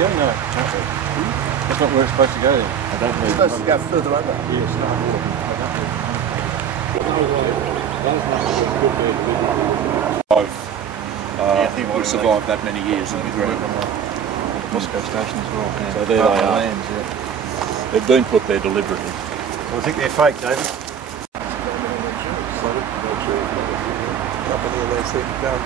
go? No, can't go. That's not where it's supposed to go then. I don't know. It's supposed to go further under. Yes, no, I've survived that many years in the ground. Moscow station as well. Yeah. So there they are. Lands, yeah. They've been put there deliberately. Well, I think they're fake, David. Up in here, they see it going.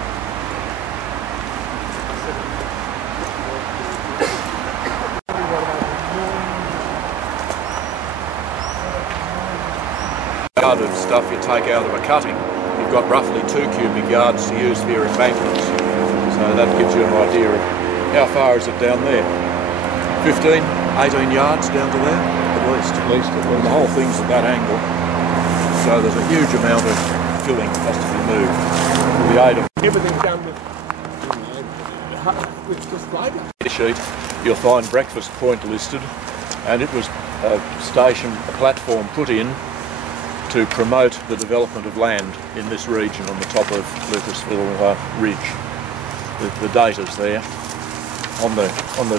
Yard of stuff you take out of a cutting, you've got roughly 2 cubic yards to use for your embankments. So that gives you an idea of how far is it down there. 15, 18 yards down to there, at least. And the whole thing's at that angle. So there's a huge amount of filling that has to be moved with the aid of Everything's done with just labour. sheet. You'll find breakfast point listed, and it was a station, a platform put in to promote the development of land in this region on the top of Lucasville Ridge. The data's there on the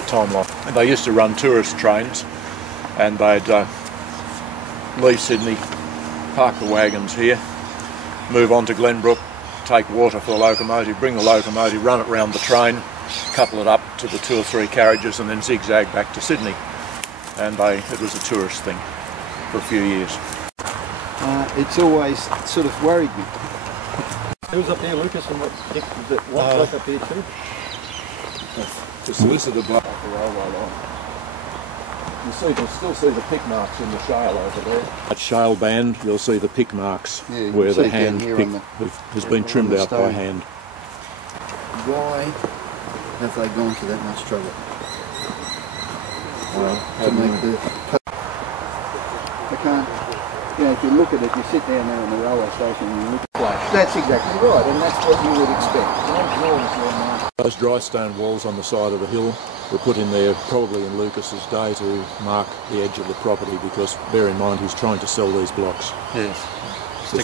timeline. And they used to run tourist trains, and they'd leave Sydney, park the wagons here, move on to Glenbrook, take water for the locomotive, bring the locomotive, run it round the train, couple it up to the 2 or 3 carriages, and then zigzag back to Sydney. And it was a tourist thing for a few years. It's always sort of worried me. Who's up here, Lucas, and what's up here too? The solicitor block the railway line. You can still see the pick marks in the shale over there. That shale band, you'll see the pick marks where the hand pick has been trimmed out by hand. Why have they gone to that much trouble? Well, To make the... They can't... You know, if you look at it, you sit down there in the railway station and you look at the place. That's exactly right, and that's what you would expect. Those dry stone walls on the side of the hill were put in there probably in Lucas's day to mark the edge of the property, because bear in mind he's trying to sell these blocks. Yes. We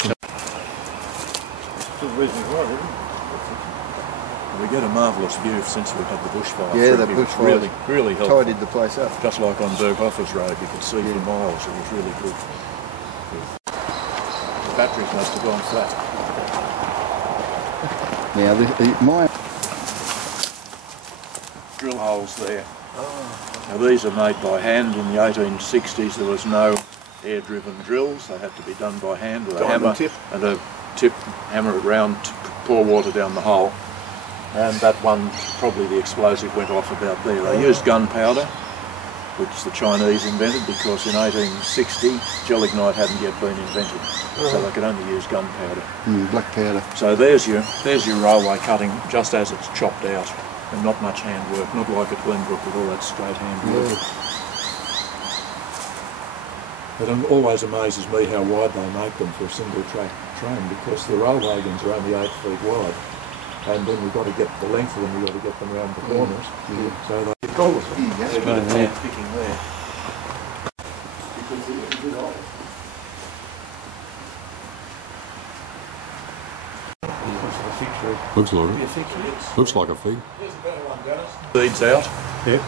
get a marvellous view since we've had the bushfire. Yeah, the bushfire really helpful. tidied the place up. Just like on Berghoffers Road, you could see for miles. It was really good. The batteries must have gone flat. Now, my Drill holes there. Now these are made by hand. In the 1860s there was no air-driven drills. They had to be done by hand with a hammer and a tip, hammer it round to pour water down the hole. And that one, probably the explosive went off about there. They used gunpowder, which the Chinese invented, because in 1860 gelignite hadn't yet been invented, so they could only use gunpowder. black powder. So there's your railway cutting just as it's chopped out, and not much handwork, not like at Glenbrook with all that straight handwork. But it always amazes me how wide they make them for a single track train, because the rail wagons are only 8 feet wide. And then we've got to get the length of them, we've got to get them around the corners. So they're picking there. Because it's a bit old. Looks like it. Looks like a fig. Seeds out,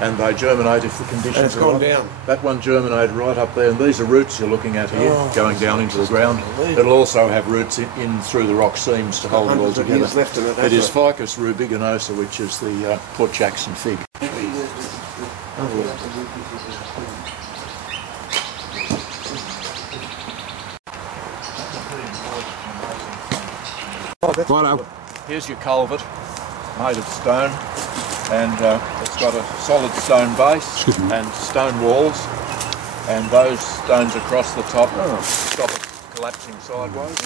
and they germinate if the conditions And it's gone down. That one germinated right up there, and these are roots you're looking at here, going down into the ground. It'll also have roots in through the rock seams to hold it all together. Left in it, It is Ficus rubiginosa, which is the Port Jackson fig. Righto. Here's your culvert, made of stone, and it's got a solid stone base and stone walls, and those stones across the top stop it collapsing sideways.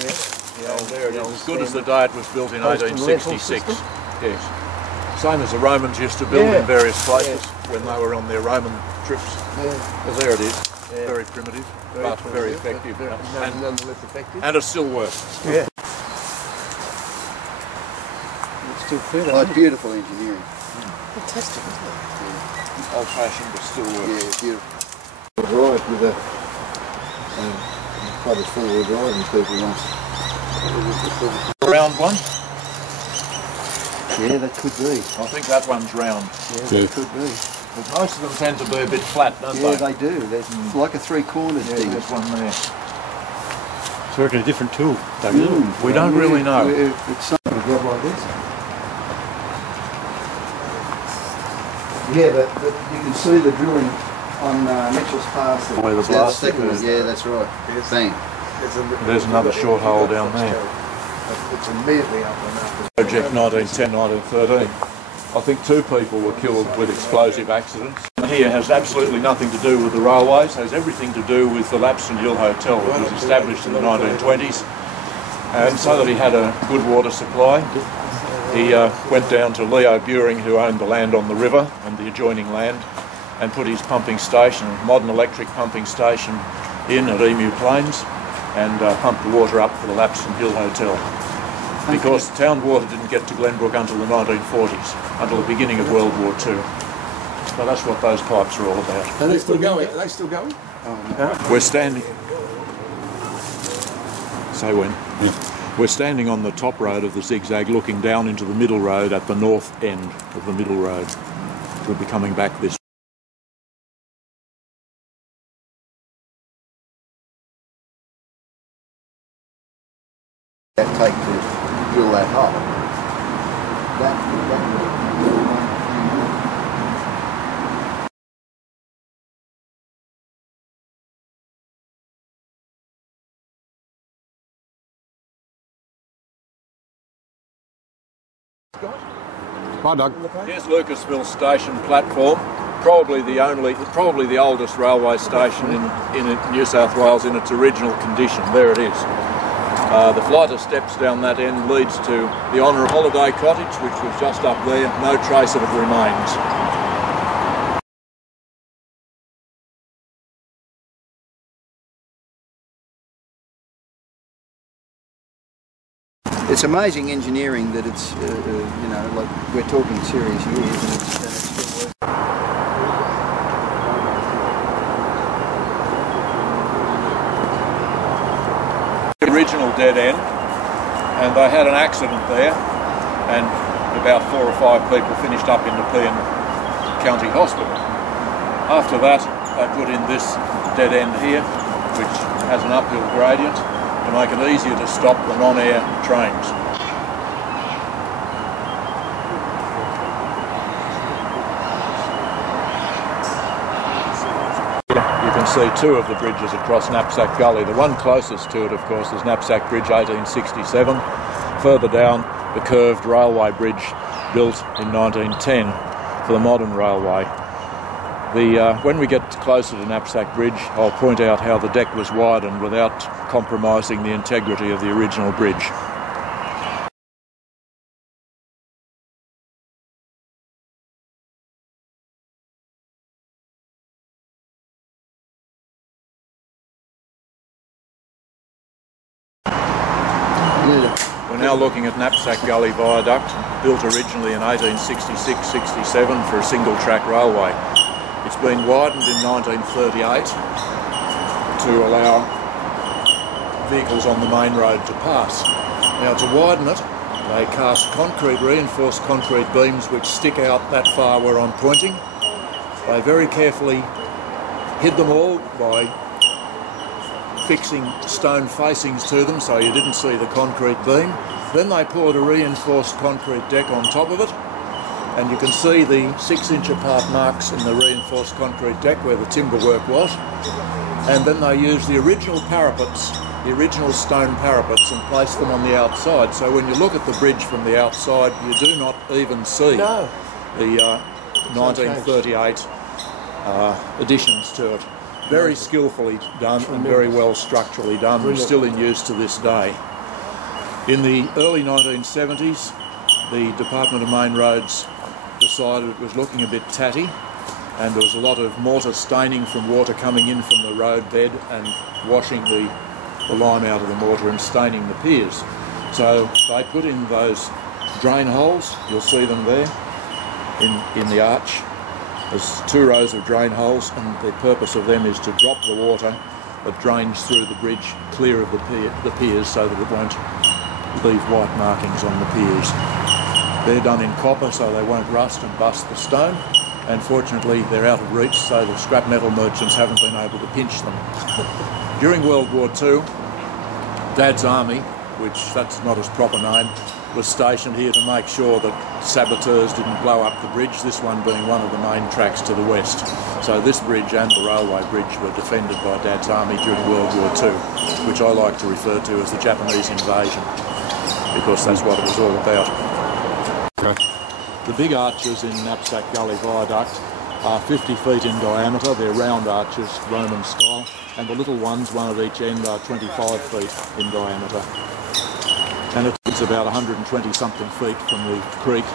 And there it is, as good as the day it was built in 1866. Yes. Same as the Romans used to build in various places when they were on their Roman trips. Well, there it is. Very primitive, but very effective. And nonetheless effective. And it still works. Yeah. Like beautiful engineering. Fantastic, isn't it? Old-fashioned, but still works. Yeah, beautiful. Drive with a quite a four-wheel drive and people once. Round one? Yeah, that could be. I think that one's round. Yeah, that could be. But most of them tend to be a bit flat, don't Yeah, they? they do. They're like a three-cornered Yeah, thing. there's one there. So we're a different tool, don't you? We don't really know. It's something a job like this. Yeah, but you can see the drilling on Mitchell's Pass. Where the Yeah, blast second one. occurred. Yeah, that's right. Bang. There's another short hole down there. It's immediately up and up. Project 1910, 1913. I think 2 people were killed with explosive accidents. Here has absolutely nothing to do with the railways, has everything to do with the Lapstone Hill Hotel that was established in the 1920s. And so that he had a good water supply, he went down to Leo Buring, who owned the land on the river and the adjoining land, and put his pumping station, modern electric pumping station, in at Emu Plains, and pumped the water up for the Lapstone Hill Hotel. Because town water didn't get to Glenbrook until the 1940s, until the beginning of World War II. So that's what those pipes are all about. Are they still going? Are they still going? We're standing... Say when? Yeah. We're standing on the top road of the Zig Zag, looking down into the middle road at the north end of the middle road. We'll be coming back this That take to drill that hole. That Bye, Doug. Here's Lucasville Station platform, probably the oldest railway station in New South Wales in its original condition. There it is. The flight of steps down that end leads to the Honour of Holiday Cottage, which was just up there. No trace of it remains. It's amazing engineering that it's, you know, like we're talking serious years and it's still working. The original dead end, and they had an accident there, and about 4 or 5 people finished up in the Nepean County Hospital. After that, they put in this dead end here, which has an uphill gradient, to make it easier to stop the non-air trains. You can see 2 of the bridges across Knapsack Gully. The one closest to it, of course, is Knapsack Bridge 1867. Further down, the curved railway bridge built in 1910 for the modern railway. When we get closer to Knapsack Bridge, I'll point out how the deck was widened without compromising the integrity of the original bridge. We're now looking at Knapsack Gully Viaduct, built originally in 1866-67 for a single-track railway. It's been widened in 1938 to allow vehicles on the main road to pass. Now, to widen it, they cast reinforced concrete beams which stick out that far where I'm pointing. They very carefully hid them all by fixing stone facings to them so you didn't see the concrete beam. Then they poured a reinforced concrete deck on top of it, and you can see the 6-inch apart marks in the reinforced concrete deck where the timber work was. And then they used the original parapets, the original stone parapets, and placed them on the outside. So when you look at the bridge from the outside, you do not even see the 1938 additions to it. Very skillfully done and very well structurally done, and still in use to this day. In the early 1970s, the Department of Main Roads decided it was looking a bit tatty, and there was a lot of mortar staining from water coming in from the road bed and washing the lime out of the mortar and staining the piers. So they put in those drain holes, you'll see them there in the arch. There's 2 rows of drain holes, and the purpose of them is to drop the water that drains through the bridge clear of the piers so that it won't leave white markings on the piers. They're done in copper so they won't rust and bust the stone, and fortunately they're out of reach, so the scrap metal merchants haven't been able to pinch them. During World War II, Dad's army, which that's not his proper name, was stationed here to make sure that saboteurs didn't blow up the bridge, this one being one of the main tracks to the west. So this bridge and the railway bridge were defended by Dad's army during World War II, which I like to refer to as the Japanese invasion, because that's what it was all about. Okay. The big arches in Knapsack Gully Viaduct are 50 feet in diameter. They're round arches, Roman style, and the little ones, one at each end, are 25 feet in diameter. And it's about 120 something feet from the creek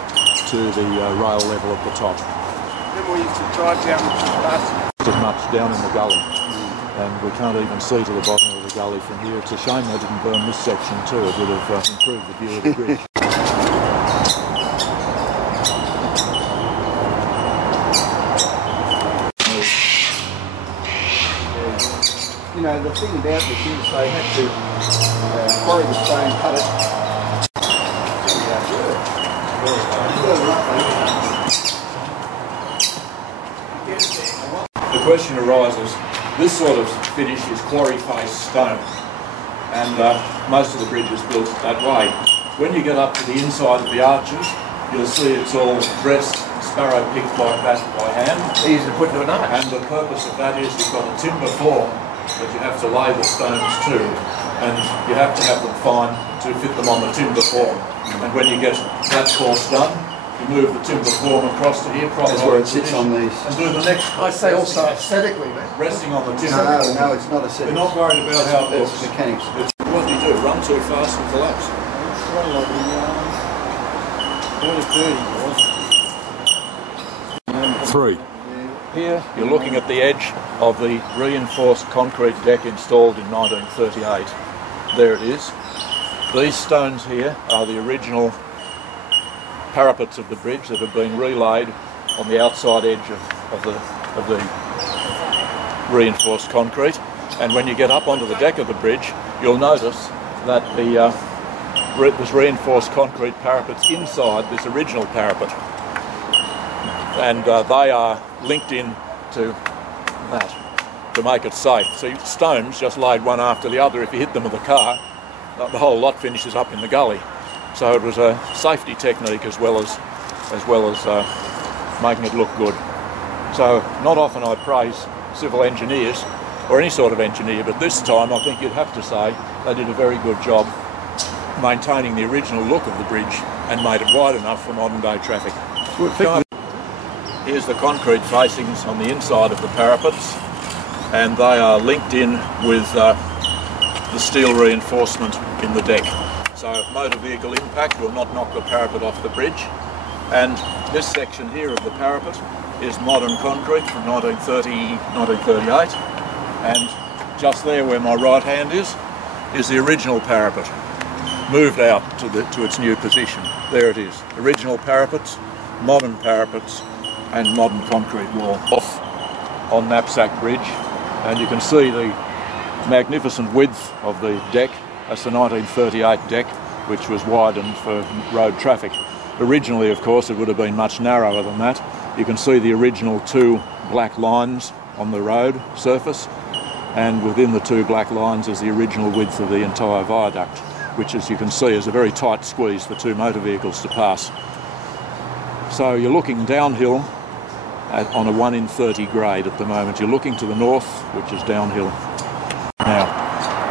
to the rail level at the top. Then we used to drive down with the bus. As much down in the gully, and we can't even see to the bottom of the gully from here. It's a shame they didn't burn this section too. It would have improved the view of the bridge. You know, the thing about this is they had to quarry the stone, cut it. The question arises, this sort of finish is quarry face stone, and most of the bridge is built that way. When you get up to the inside of the arches, you'll see it's all dressed, sparrow picked like that by hand. Easy to put into a knife. And the purpose of that is you've got a timber form that you have to lay the stones to, and you have to have them fine to fit them on the timber form. And when you get that course done, you move the timber form across to here, prop it where it sits on these. and do the next. I say also aesthetically, man. Resting on the timber. No, it's not a set. We're not worried about how it It's looks. mechanics. What do you do? Run too fast and collapse? Three. Here you're looking at the edge of the reinforced concrete deck installed in 1938. There it is. These stones here are the original parapets of the bridge that have been relaid on the outside edge of the reinforced concrete. And when you get up onto the deck of the bridge, you'll notice that there's reinforced concrete parapets inside this original parapet. And they are linked in to that to make it safe. See, stones just laid one after the other. If you hit them with a car, the whole lot finishes up in the gully. So it was a safety technique as well as making it look good. So not often I praise civil engineers or any sort of engineer, but this time I think you'd have to say they did a very good job maintaining the original look of the bridge and made it wide enough for modern day traffic. Here's the concrete facings on the inside of the parapets, and they are linked in with the steel reinforcement in the deck. So motor vehicle impact will not knock the parapet off the bridge. And this section here of the parapet is modern concrete from 1930, 1938. And just there where my right hand is the original parapet, moved out to its new position. There it is. Original parapets, modern parapets, and modern concrete wall off on Knapsack Bridge, and you can see the magnificent width of the deck. That's the 1938 deck, which was widened for road traffic. Originally, of course, it would have been much narrower than that. You can see the original two black lines on the road surface, and within the two black lines is the original width of the entire viaduct, which, as you can see, is a very tight squeeze for two motor vehicles to pass. So you're looking downhill on a 1 in 30 grade at the moment. You're looking to the north, which is downhill.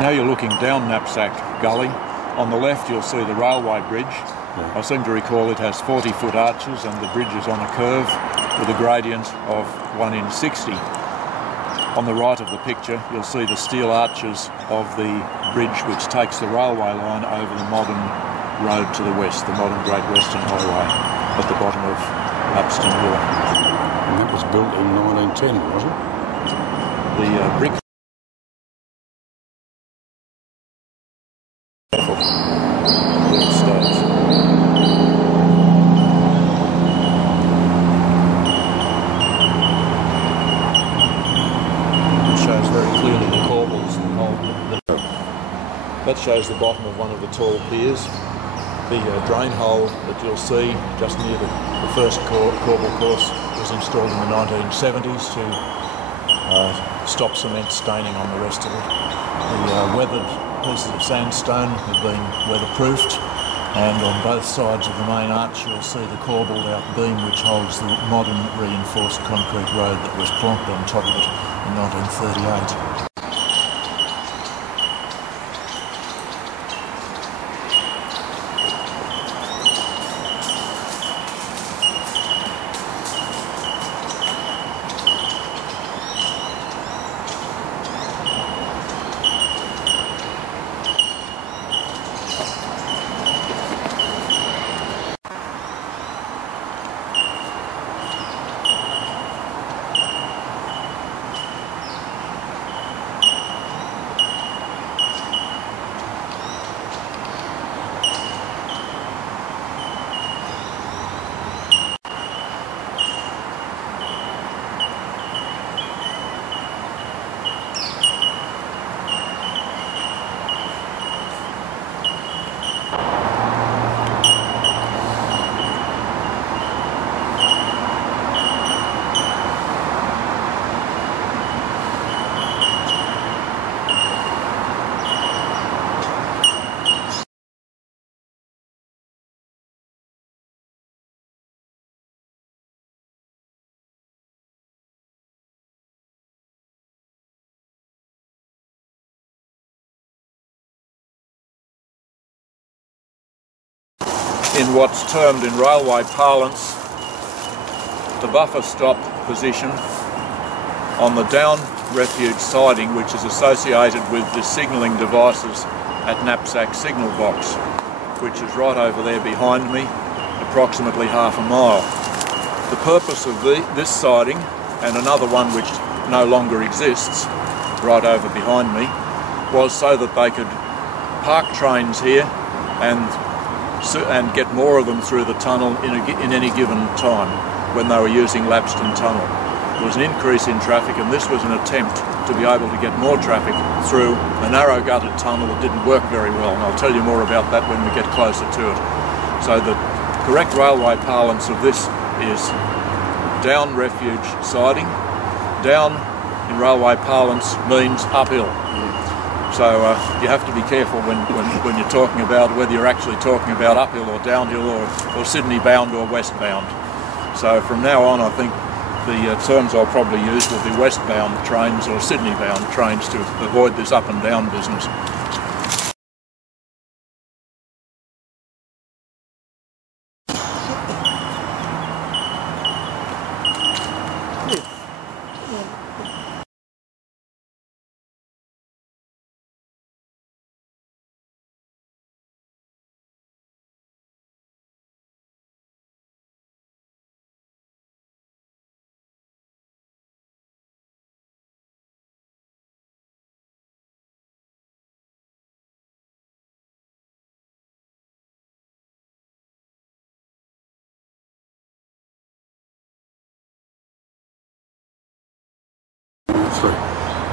Now you're looking down Knapsack Gully. On the left you'll see the railway bridge. I seem to recall it has 40-foot arches and the bridge is on a curve with a gradient of 1 in 60. On the right of the picture you'll see the steel arches of the bridge which takes the railway line over the modern road to the west, the modern Great Western Highway at the bottom of Lapstone Hill. And that was built in 1910, wasn't it? The brick stones. It shows very clearly the corbels and the that shows the bottom of one of the tall piers. The drain hole that you'll see just near the first corbel course was installed in the 1970s to stop cement staining on the rest of it. The weathered pieces of sandstone have been weatherproofed, and on both sides of the main arch you'll see the corbelled out beam which holds the modern reinforced concrete road that was plonked on top of it in 1938. In what's termed in railway parlance the buffer stop position on the down refuge siding, which is associated with the signalling devices at Knapsack Signal Box, which is right over there behind me, approximately half a mile. The purpose of this siding, and another one which no longer exists right over behind me, was so that they could park trains here and get more of them through the tunnel in any given time when they were using Lapstone Tunnel. There was an increase in traffic, and this was an attempt to be able to get more traffic through a narrow gutted tunnel that didn't work very well, and I'll tell you more about that when we get closer to it. So the correct railway parlance of this is down refuge siding. Down in railway parlance means uphill. So you have to be careful when you're talking about whether you're actually talking about uphill or downhill or Sydney bound or westbound. So from now on I think the terms I'll probably use will be westbound trains or Sydney bound trains to avoid this up and down business.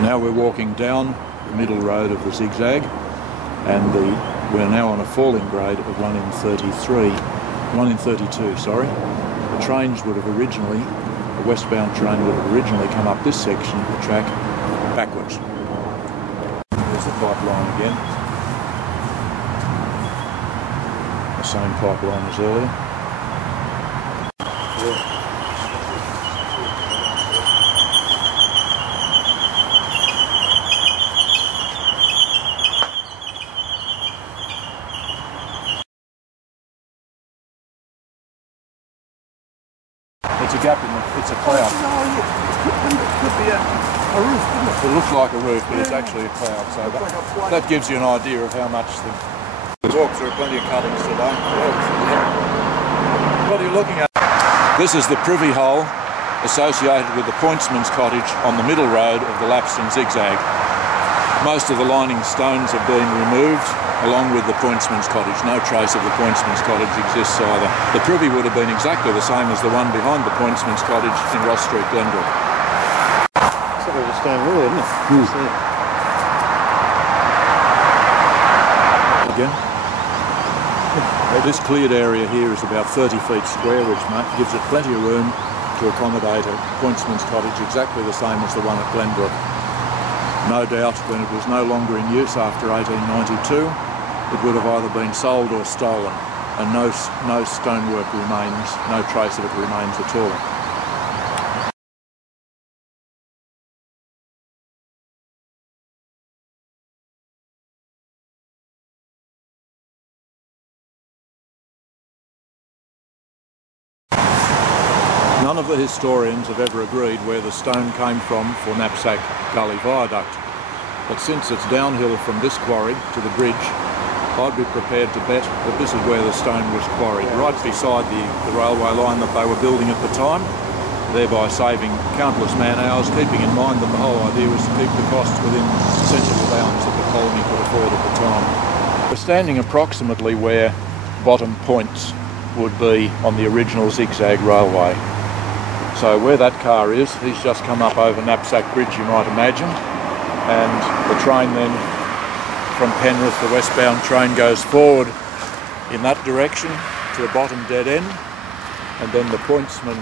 Now we're walking down the middle road of the Zig Zag, and we're now on a falling grade of 1 in 32, sorry. The trains would have originally, a westbound train would have originally come up this section of the track backwards. There's the pipeline again. The same pipeline as earlier. Yeah. It's a gap in it's a cloud. It could be a roof, couldn't it? It looks like a roof, but it's actually a cloud, so that gives you an idea of how much the walk through plenty of cuttings today. What are you looking at? This is the privy hole associated with the pointsman's cottage on the middle road of the Lapstone Zig Zag. Most of the lining stones have been removed, along with the pointsman's cottage. No trace of the pointsman's cottage exists either. The privy would have been exactly the same as the one behind the pointsman's cottage in Ross Street, Glenbrook. It's like a stone wall, isn't it? Again. This cleared area here is about 30 feet square, which gives it plenty of room to accommodate a pointsman's cottage exactly the same as the one at Glenbrook. No doubt when it was no longer in use after 1892, it would have either been sold or stolen, and no stonework remains, no trace of it remains at all. None of the historians have ever agreed where the stone came from for Knapsack Gully Viaduct, but since it's downhill from this quarry to the bridge, I'd be prepared to bet that this is where the stone was quarried, right beside the railway line that they were building at the time, thereby saving countless man-hours, keeping in mind that the whole idea was to keep the costs within sensible bounds that the colony could afford at the time. We're standing approximately where bottom points would be on the original Zig Zag railway. So where that car is, he's just come up over Knapsack Bridge, you might imagine, and the train then from Penrith, the westbound train goes forward in that direction to the bottom dead end, and then the pointsman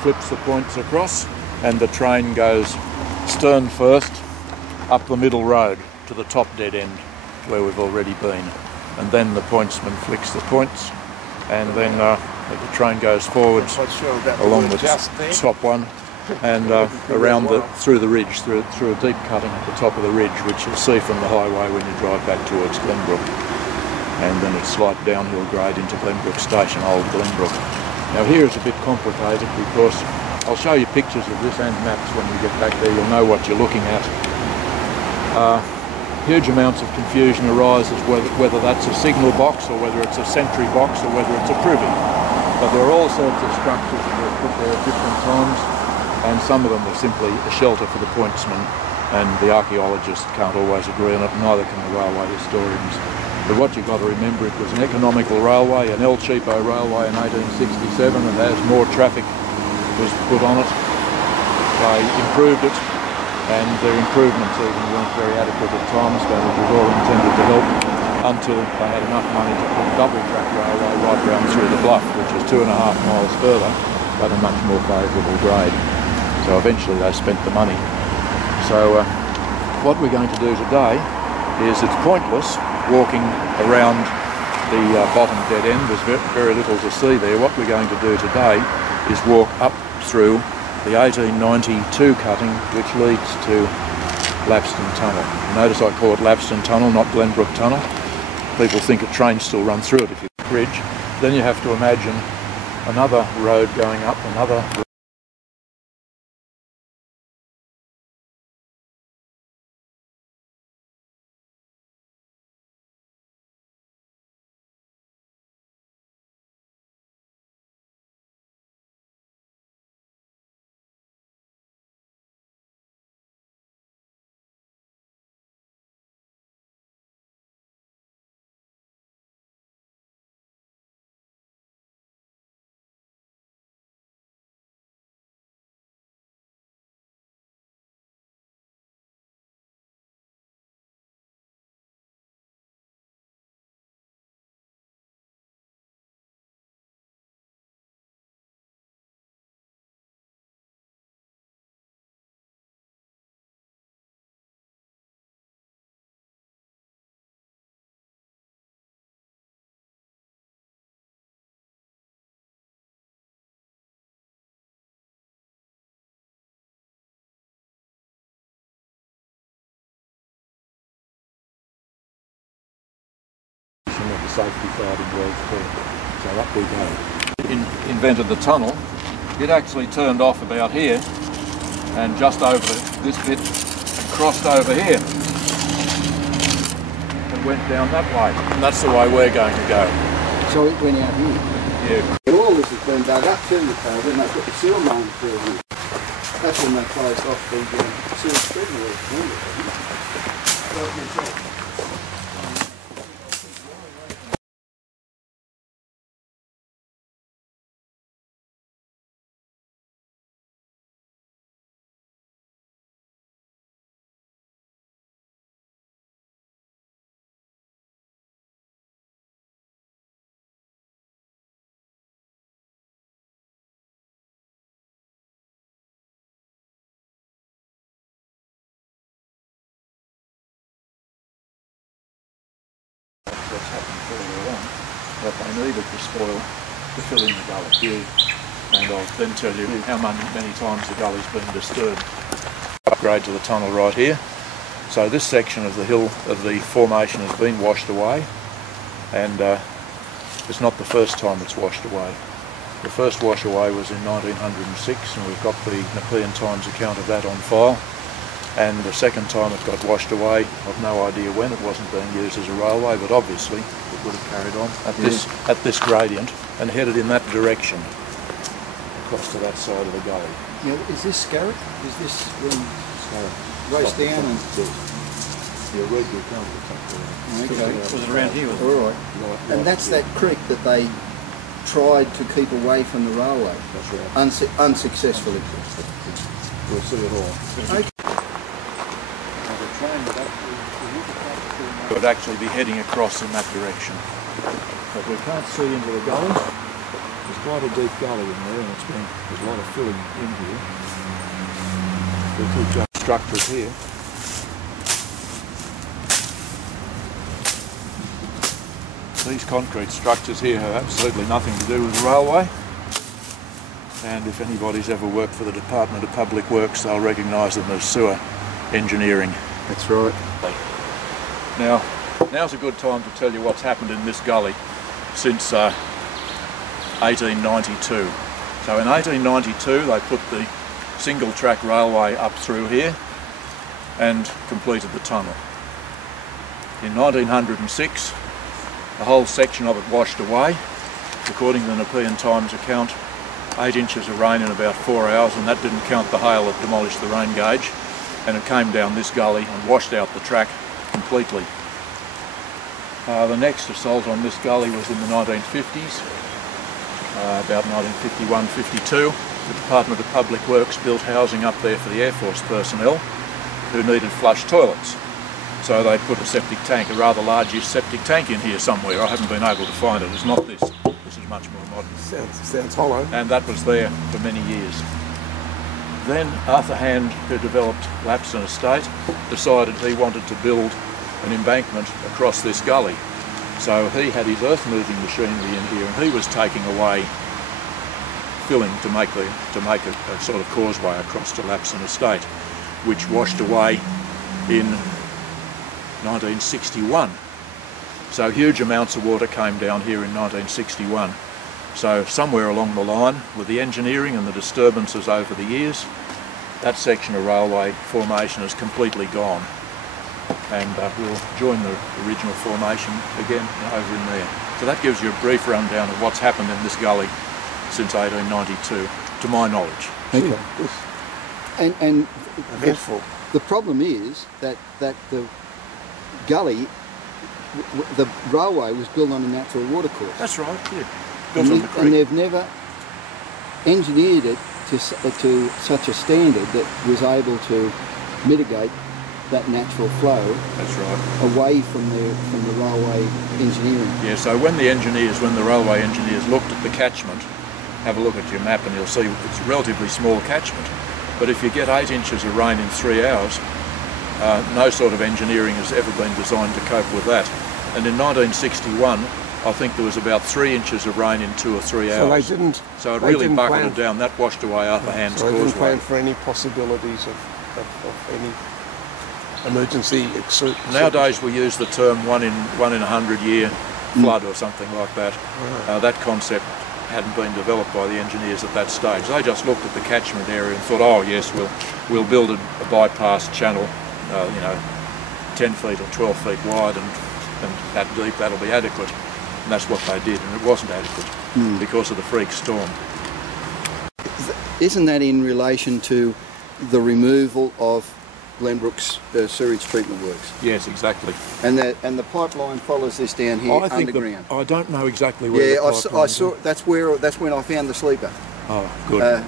flips the points across and the train goes stern first up the middle road to the top dead end where we've already been, and then the pointsman flicks the points, and then the train goes forwards along the top one and around through the ridge, through a deep cutting at the top of the ridge, which you'll see from the highway when you drive back towards Glenbrook, and then a slight downhill grade into Glenbrook Station, Old Glenbrook. Now here is a bit complicated because I'll show you pictures of this and maps when we get back there, you'll know what you're looking at. Huge amounts of confusion arises whether that's a signal box or whether it's a sentry box or whether it's a privy. But there are all sorts of structures that were put there at different times, and some of them are simply a shelter for the pointsman, and the archaeologists can't always agree on it, neither can the railway historians. But what you've got to remember, it was an economical railway, an El Cheapo railway in 1867, and as more traffic was put on it, they improved it, and their improvements even weren't very adequate at times, but it was all intended to help until they had enough money to put a double track railway right round through the bluff, which is 2.5 miles further, but a much more favourable grade. So eventually they spent the money. So what we're going to do today is, it's pointless walking around the bottom dead end, there's very little to see there. What we're going to do today is walk up through the 1892 cutting which leads to Lapstone Tunnel. Notice I call it Lapstone Tunnel, not Glenbrook Tunnel. People think a train still runs through it if you bridge. Then you have to imagine another road going up, another of the safety fighting world too. So up we go. Invented the tunnel. It actually turned off about here and just over this bit and crossed over here and went down that way. And that's the way we're going to go. So it went out here? Yeah. All this has been dug up to the cove, and they've got the seal line through here. That's when they closed off the seal spreading. what's happened further on, that they needed the spoil to fill in the gully. Yeah. And I'll then tell you how many times the gully's been disturbed. Upgrade to the tunnel right here. So this section of the hill, of the formation, has been washed away, and it's not the first time it's washed away. The first wash away was in 1906, and we've got the Nepean Times account of that on file. And the second time it got washed away, I've no idea when. It wasn't being used as a railway, but obviously it would have carried on at this gradient and headed in that direction across to that side of the gully. Now, is this Scarrett? Is this race down? And yeah, read your account. okay. Was it around here? All right. And that's that creek that they tried to keep away from the railway. That's right. Unsuccessfully. We'll see it all. Okay. It would actually be heading across in that direction. But we can't see into the gully. There's quite a deep gully in there, and there's a lot of filling in here. We'll keep going. Structures here. These concrete structures here have absolutely nothing to do with the railway. And if anybody's ever worked for the Department of Public Works, they'll recognise them as sewer engineering. That's right. Now's a good time to tell you what's happened in this gully since 1892. So in 1892 they put the single track railway up through here and completed the tunnel. In 1906 the whole section of it washed away. According to the Nepean Times account, 8 inches of rain in about 4 hours, and that didn't count the hail that demolished the rain gauge, and it came down this gully and washed out the track completely. The next assault on this gully was in the 1950s, about 1951-52. The Department of Public Works built housing up there for the Air Force personnel who needed flush toilets. So they put a septic tank, a rather large-ish septic tank in here somewhere. I haven't been able to find it. It's not this. This is much more modern. Sounds hollow. And that was there for many years. Then Arthur Hand, who developed Lapstone Estate, decided he wanted to build an embankment across this gully. So he had his earth moving machinery in here, and he was taking away filling to make a sort of causeway across to Lapstone Estate, which washed away in 1961. So huge amounts of water came down here in 1961. So somewhere along the line, with the engineering and the disturbances over the years, that section of railway formation is completely gone. And we'll join the original formation again over in there. So that gives you a brief rundown of what's happened in this gully since 1892, to my knowledge. Okay. And Eventful. the problem is that the gully, the railway was built on a natural watercourse. That's right, yeah. And they've never engineered it to such a standard that was able to mitigate that natural flow. That's right. Away from the railway engineering. Yeah, so when the railway engineers looked at the catchment, have a look at your map and you'll see it's a relatively small catchment. But if you get 8 inches of rain in 3 hours, no sort of engineering has ever been designed to cope with that. And in 1961, I think there was about 3 inches of rain in 2 or 3 hours. So it really bucketed down. That washed away Arthur Hand's causeway. So they didn't plan for any possibilities of any emergency. Nowadays we use the term one in 100-year flood or something like that. Right. That concept hadn't been developed by the engineers at that stage. They just looked at the catchment area and thought, oh yes, we'll build a bypass channel, 10 feet or 12 feet wide and that deep, that'll be adequate. And that's what they did, and it wasn't adequate because of the freak storm. Isn't that in relation to the removal of Glenbrook's sewage treatment works? Yes, exactly. And the pipeline follows this down here underground. I don't know exactly where. Yeah, I saw. That's when I found the sleeper. Oh, good.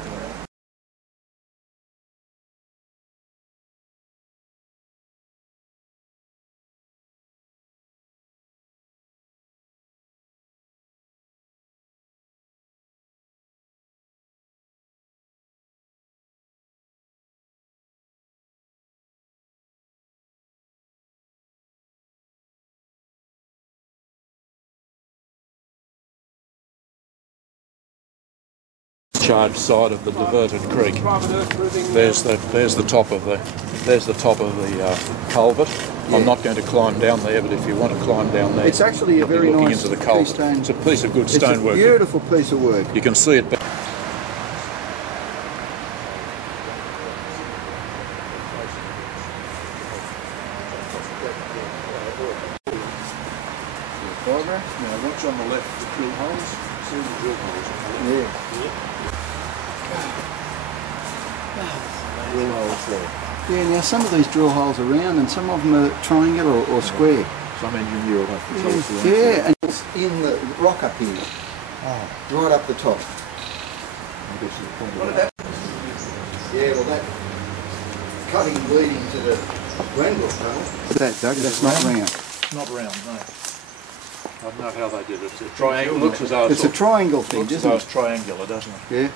discharge side of the diverted creek. There's the top of the culvert. Yeah. I'm not going to climb down there, but if you want to climb down there, It's actually a very looking nice into the culvert. keystone. It's a piece of good stonework. It's a beautiful piece of work. You can see it. Now watch on the left the drill holes. See the drill holes? Yeah. Drill holes there. Yeah, now some of these drill holes are round and some of them are triangular or square. Some engineer will have to tell us the answer. Yeah, and it's in the rock up here. Oh, Right up the top. I guess the point of that. Yeah, well that cutting leading to the Glenbrook tunnel. That, Doug, that's not round. It's not round, no. I don't know how they did it. It's a triangle. Looks as though It's a triangle thing, looks as doesn't though it? it's triangular, doesn't it? Yeah.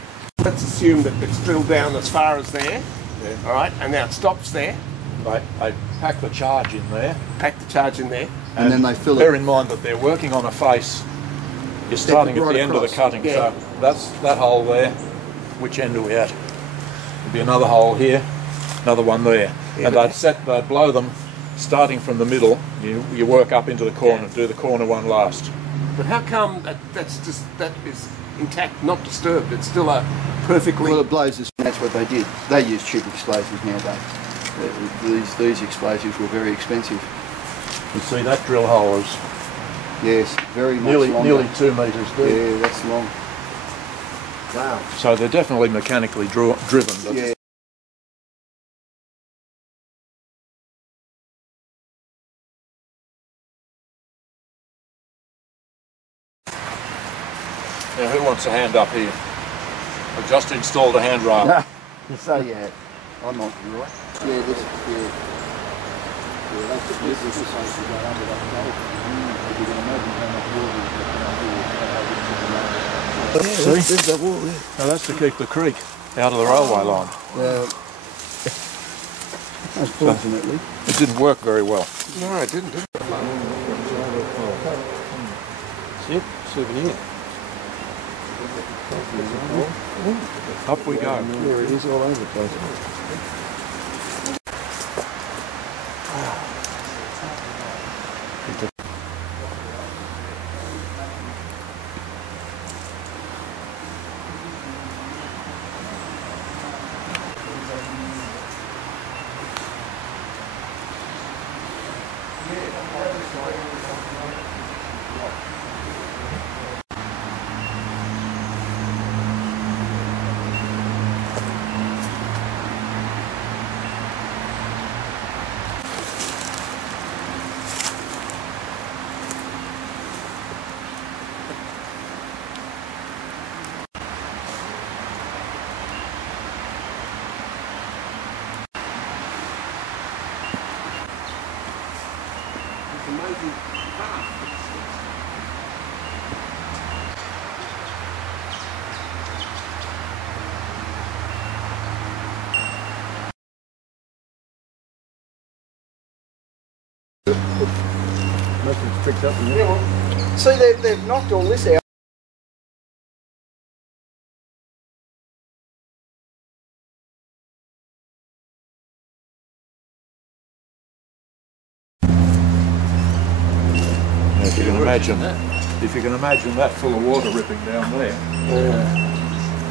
Let's assume that it's drilled down as far as there, Yeah. all right, and now it stops there, They pack the charge in there. pack the charge in there. And then they fill Bear it. in mind that they're working on a face. You're starting at right the end of the across. cutting, Yeah. so that's that hole there. Which end are we at? There'll be another hole here, another one there, Yeah, and but- they'd blow them starting from the middle. You work up into the corner, do the corner one last. But how come that is intact, not disturbed? It's still a perfectly. Well, it blows this. That's what they did. They use tube explosives nowadays. These explosives were very expensive. You see that drill hole is Yes, very much nearly longer. 2 metres deep. Yeah, that's long. Wow. So they're definitely mechanically driven. But Yeah. Now, who wants a hand up here? I've just installed a handrail. So yeah, I might be right. Yeah, this yeah. Yeah, that's this is supposed to go under that culvert. If you can imagine how much water is going See? There's that wall there. Now that's to keep the creek out of the railway line. Unfortunately. It didn't work very well. No, it didn't. See it? Souvenir. Up we go. Yeah, it is all over the place. Most of it's tricked up in there. See, they've knocked all this out. Now, if you can imagine that full of water ripping down there,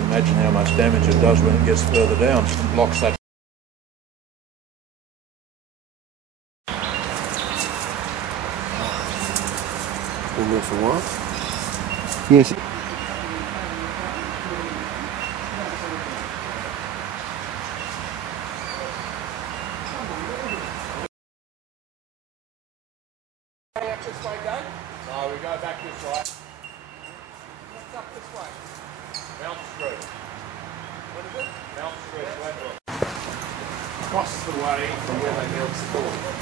imagine how much damage it does when it gets further down and blocks that. Been there for a while. Yes. Out this way, Doug? No, we go back this way. What's up this way? Mount Street. What is it? Mount Street, Glenbrook. Across the way from where they built the door.